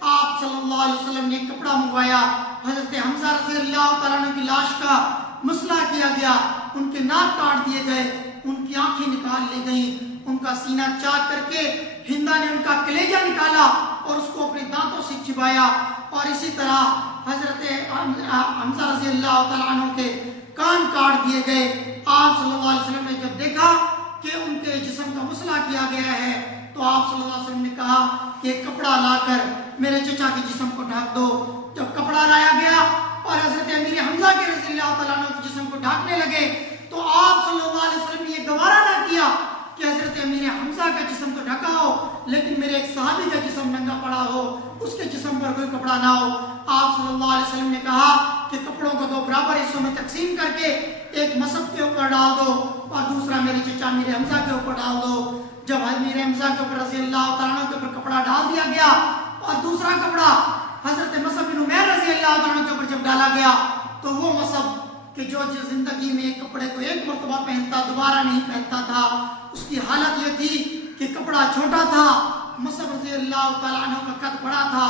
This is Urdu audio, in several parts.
آپ صلی اللہ علیہ وسلم نے ایک کپڑا منگوایا، حضرت حمزہ رضی اللہ تعالیٰ عنہ کی لاش کا مسئلہ کیا گیا، ان کے ناک کاٹ دیے گئے، ان کی آنکھیں نکال لی گئیں، ان کا سینہ چاک کر کے ہندا نے ان کا کلیجہ نکالا اور اس کو اپنے دانتوں سے چبایا، اور اسی طرح حضرت حمزہ رضی اللہ تعالیٰ عنہ کے کان کاٹ دیے گئے۔ آپ صلی اللہ علیہ وسلم نے جب دیکھا کہ ان کے جسم کا مسئلہ کیا گیا ہے تو آپ صلی اللہ علیہ وسلم نے کہا کہ ایک کپڑا لا کر میرے چچا کے جسم کو ڈھک دو۔ جب کپڑا لایا گیا اور حضرت امیر حمزہ کے رضی اللہ تعالیٰ عنہ کے جسم کو ڈھانکنے لگے تو آپ صلی اللہ علیہ وسلم نے یہ گوارا نہ کیا کہ حضرت امیر حمزہ کا جسم تو ڈھکا ہو لیکن میرے ایک صحابی کا جسم ننگا پڑا ہو، اس کے جسم پر کوئی کپڑا نہ ہو۔ آپ صلی اللہ علیہ وسلم نے کہا کہ کپڑوں کو دو برابر حصوں میں تقسیم کر کے ایک مصحف کے اوپر ڈال دو اور دوسرا میرے چچا امیر حمزہ کے اوپر ڈال دو۔ جب امیر حمزہ کے اوپر رضی اللہ تعالیٰ عنہ کے اوپر کپڑا ڈال دیا گیا اور دوسرا کپڑا حضرت مصعب بن عمیر رضی اللہ تعالیٰ عنہ کے اوپر جب ڈالا گیا تو وہ مصعب کہ جو زندگی میں ایک کپڑے کو ایک مرتبہ پہنتا دوبارہ نہیں پہنتا تھا، اس کی حالت یہ تھی کہ کپڑا چھوٹا تھا، مصعب رضی اللہ تعالیٰ عنہ کا قد بڑا تھا،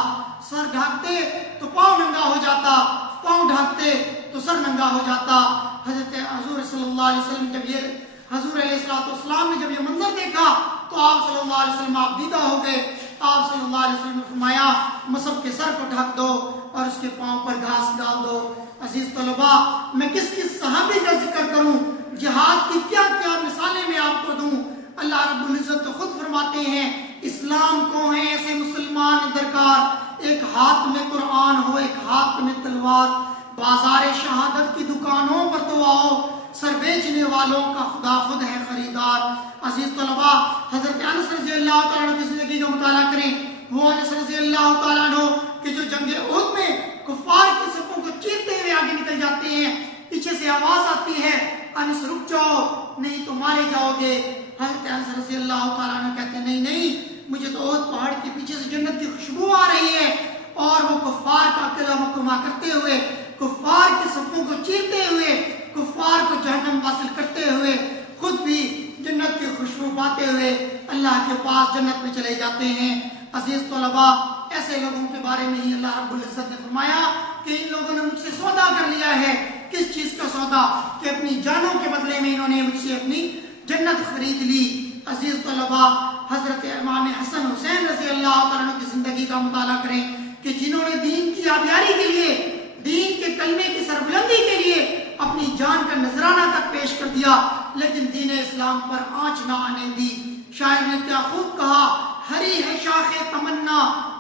سر ڈھانکتے تو پاؤں ننگا ہو جاتا، پاؤں ڈھانکتے تو سر ننگا ہو جاتا۔ حضرت حضور صلی اللہ علیہ وسلم جب یہ حضور علیہ السلام نے جب یہ منظر دیکھا تو آپ صلی اللہ علیہ وسلم آپ دیدہ ہو گئے۔ آپ صلی اللہ علیہ وسلم نے فرمایا مصعب کے سر کو ڈھک دو اور اس کے پاؤں پر گھاس ڈال دو۔ عزیز طلباء، میں کس صحابی کا ذکر کروں، جہاد کی کیا کیا مثالیں میں آپ کو دوں۔ اللہ رب العزت تو خود فرماتے ہیں اسلام کو ہیں ایسے مسلمان درکار، ایک ہاتھ میں قرآن ہو ایک ہاتھ میں تلوار، بازار شہادت کی دکانوں پر تو آؤ، سر بیچنے والوں کا خدا خود ہے خریدار۔ عزیز طلباء، حضرت انس رضی اللہ تعالیٰ عنہ کی زندگی کا مطالعہ کریں، وہ انس رضی اللہ تعالیٰ عنہ کہ جو جنگ احد میں کفار کی صفوں کو چیرتے ہوئے آگے نکل جاتے ہیں، پیچھے سے آواز آتی ہے انس رک جاؤ نہیں تو مارے جاؤ گے۔ حضرت انس رضی اللہ تعالیٰ عنہ کہتے ہیں نہیں نہیں، مجھے تو احد پہاڑ کے پیچھے سے جنت کی خوشبو آ رہی ہے، اور وہ کفار کا قلعہ مقامہ کرتے ہوئے، کفار کی صفوں کو چیرتے ہوئے، کفار کو جہنم حاصل کرتے ہوئے، خود بھی جنت کی خوشبو پاتے ہوئے اللہ کے پاس جنت میں چلے جاتے ہیں۔ عزیز طلباء، ایسے لوگوں کے بارے میں ہی اللہ رب العزت نے فرمایا کہ ان لوگوں نے مجھ سے سودا کر لیا ہے۔ کس چیز کا سودا؟ کہ اپنی جانوں کے بدلے میں انہوں نے مجھ سے اپنی جنت خرید لی۔ عزیز طلباء، حضرت امام حسن حسین رضی اللہ تعالیٰ عنہ کی زندگی کا مطالعہ کریں کہ جنہوں نے دین کی آبیاری کے لیے، دین کے کلمے کی سربلندی کے لیے اپنی جان کا نذرانہ تک پیش کر دیا، لیکن دین اسلام پر آنچ نہ آنے دی۔ شاعر نے کیا خوب کہا، ہری ہے شاخ تمنا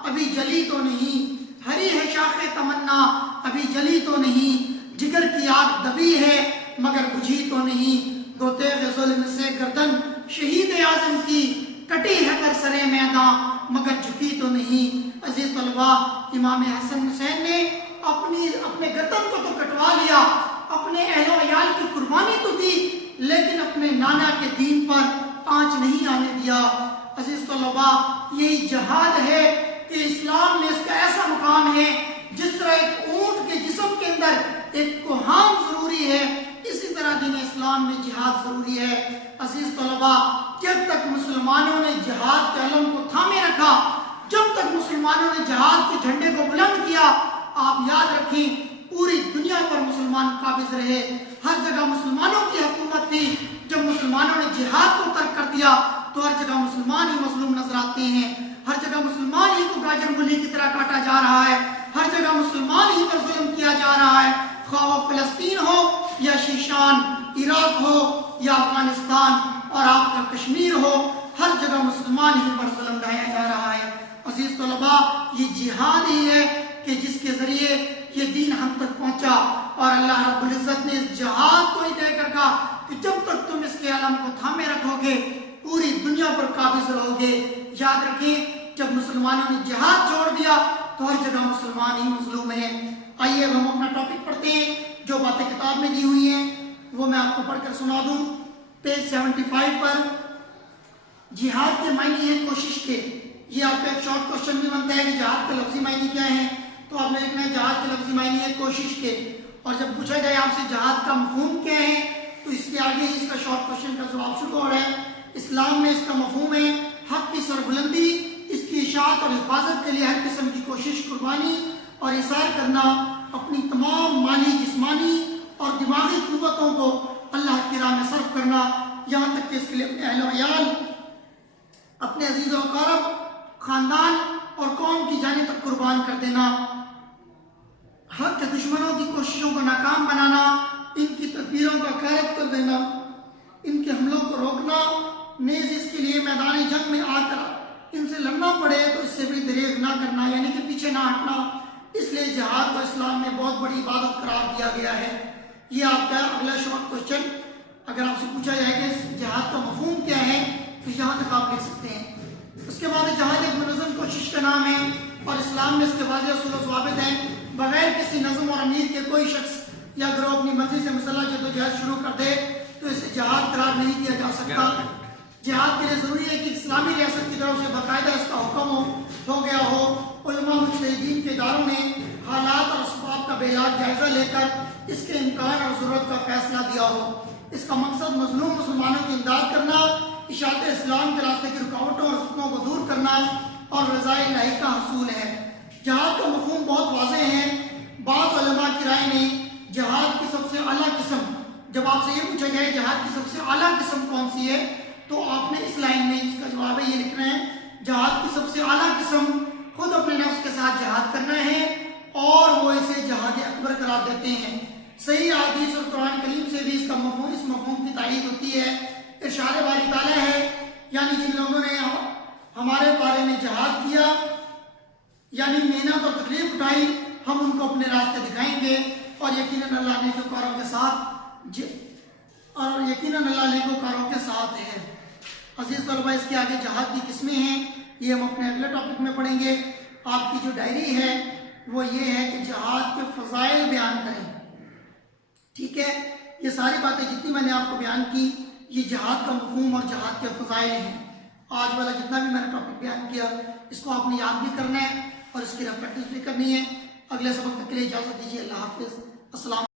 ابھی جلی تو نہیں، ہری ہے شاخ تمنا ابھی جلی تو نہیں، جگر کی آگ دبی ہے مگر بجھی تو نہیں، دو تیغ ظلم سے گردن شہید اعظم کی، کٹی ہے پر سرے میدان مگر جھکی تو نہیں۔ عزیز طلباء، امام حسن حسین نے اپنے گردن کو تو کٹوا لیا، اپنے اہل و عیال کی قربانی تو دی، لیکن اپنے نانا کے دین پر آنچ نہیں آنے دیا۔ عزیز طلباء، یہی جہاد ہے کہ اسلام میں اس کا ایسا مقام ہے جس طرح ایک اونٹ کے جسم کے اندر ایک کوہان ضروری ہے، اسی طرح دین اسلام میں جہاد ضروری ہے۔ عزیز طلباء، جب تک مسلمانوں نے جہاد کے علم کو تھامے رکھا، جب تک مسلمانوں نے جہاد کے جھنڈے کو بلند کیا، آپ یاد رکھیں پوری دنیا پر مسلمان قابض رہے، ہر جگہ مسلمانوں کی حکومت تھی۔ جب مسلمانوں نے جہاد کو ترک کر دیا تو ہر جگہ مسلمان ہی مظلوم نظر آتے ہیں، ہر جگہ مسلمان ہی کو گاجر مولی کی طرح کاٹا جا رہا ہے، ہر جگہ مسلمان ہی پر ظلم کیا جا رہا ہے، خواہ وہ فلسطین ہو یا شیشان، عراق ہو یا افغانستان اور آپ کا کشمیر ہو، ہر جگہ مسلمان ہی پر ظلم ڈھایا جا رہا ہے۔ عزیز طلباء، یہ جہاد ہی ہے کہ جس کے ذریعے یہ دین ہم تک پہنچا، اور اللہ رب العزت نے اس جہاد کو ہی دے کر کہا کہ جب تک تم اس کے علم کو تھامے رکھو گے پوری دنیا پر قابض رہو گے۔ یاد رکھیں جب مسلمانوں نے جہاد چھوڑ دیا تو ہر جگہ مسلمان ہی مظلوم ہیں۔ آئیے اب ہم اپنا ٹاپک پڑھتے ہیں، جو باتیں کتاب میں دی ہوئی ہیں وہ میں آپ کو پڑھ کر سنا دوں۔ پیج 75 پر جہاد کے معنی ہیں کوشش کے، یہ آپ کا ایک شارٹ کوشچن بھی بنتا ہے کہ جہاد کے لفظی معنی کیا ہیں، تو آپ نے لکھنا ہے جہاد کے لفظی معنی ہے کوشش کے، اور جب پوچھا جائے آپ سے جہاد کا مفہوم کیا ہے تو اس کے آگے ہی اس کا شارٹ کوشچن کا جواب شروع ہو رہا ہے۔ اسلام میں اس کا مفہوم ہے حق کی سربلندی، اس کی اشاعت اور حفاظت کے لیے ہر قسم کی کوشش کوشش، قربانی اور اثار کرنا، اپنی تمام مالی، جسمانی اور دماغی قوتوں کو اللہ کی راہ میں صرف کرنا، یہاں تک کہ اس کے لیے اپنے اہل و عیال، اپنے عزیز و اقارب، خاندان اور قوم کی جانیں تک قربان کر دینا، حق کے دشمنوں کی کوششوں کو ناکام بنانا، ان کی تدبیروں کا غارت کر دینا، ان کے حملوں کو روکنا، نیز اس کے لیے میدان جنگ میں آ کر ان سے لڑنا پڑے تو اس سے بھی دریغ نہ کرنا، یعنی کہ پیچھے نہ ہٹنا۔ اس لیے جہاد کو اسلام میں بہت بڑی عبادت قرار دیا گیا ہے۔ یہ آپ کا اگلا شارٹ کوشچن، اگر آپ سے پوچھا جائے کہ جہاد کا مفہوم کیا ہے تو یہاں تک آپ لکھ سکتے ہیں۔ اس کے بعد جہاد ایک منظم کوشش کا نام ہے اور اسلام میں اس کے واضح اصول و ضوابط ہیں۔ بغیر کسی نظم اور امیر کے کوئی شخص یا گروہ اپنی مرضی سے مسلح جدوجہد شروع کر دے تو اسے جہاد قرار نہیں دیا جا سکتا۔ جہاد کے لیے ضروری ہے کہ اسلامی ریاست کی طرف سے باقاعدہ اس کا حکم ہو گیا ہو، علماء مجتہدین کے اداروں نے حالات اور اسباب کا بلاج جائزہ لے کر اس کے امکان اور ضرورت کا فیصلہ دیا ہو۔ اس کا مقصد مظلوم مسلمانوں کی امداد کرنا، اشاعت اسلام کے راستے کی رکاوٹوں اور فتنوں کو دور کرنا اور رضا الہی کا حصول ہے۔ جہاد کا مفہوم بہت واضح ہے۔ بعض علماء کی رائے میں جہاد کی سب سے اعلیٰ قسم، جب آپ سے یہ پوچھا جائے جہاد کی سب سے اعلیٰ قسم کون سی ہے تو آپ نے اس لائن میں اس کا جواب ہے یہ لکھنا ہے، جہاد کی سب سے اعلیٰ قسم خود اپنے نفس کے ساتھ جہاد کرنا ہے اور وہ اسے جہاد اکبر قرار دیتے ہیں۔ صحیح حدیث اور قرآن کریم سے بھی اس مفہوم کی تائید ہوتی ہے۔ ارشاد باری تعالیٰ ہے، یعنی جن لوگوں نے ہمارے بارے میں جہاد کیا، یعنی محنت اور تکلیف اٹھائی، ہم ان کو اپنے راستے دکھائیں گے اور یقیناً اللہ نیکوکاروں کے ساتھ ہے۔ عزیز طلبہ، اس کے آگے جہاد کی قسمیں ہیں، یہ ہم اپنے اگلے ٹاپک میں پڑھیں گے۔ آپ کی جو ڈائری ہے وہ یہ ہے کہ جہاد کے فضائل بیان کریں، ٹھیک ہے؟ یہ ساری باتیں جتنی میں نے آپ کو بیان کی یہ جہاد کا مفہوم اور جہاد کے فضائل ہیں۔ آج والا جتنا بھی میں نے ٹاپک بیان کیا اس کو آپ نے یاد بھی کرنا ہے اور اس کی پریکٹس بھی کرنی ہے۔ اگلے سبق تک کے لیے اجازت دیجیے۔ اللہ حافظ۔ السلام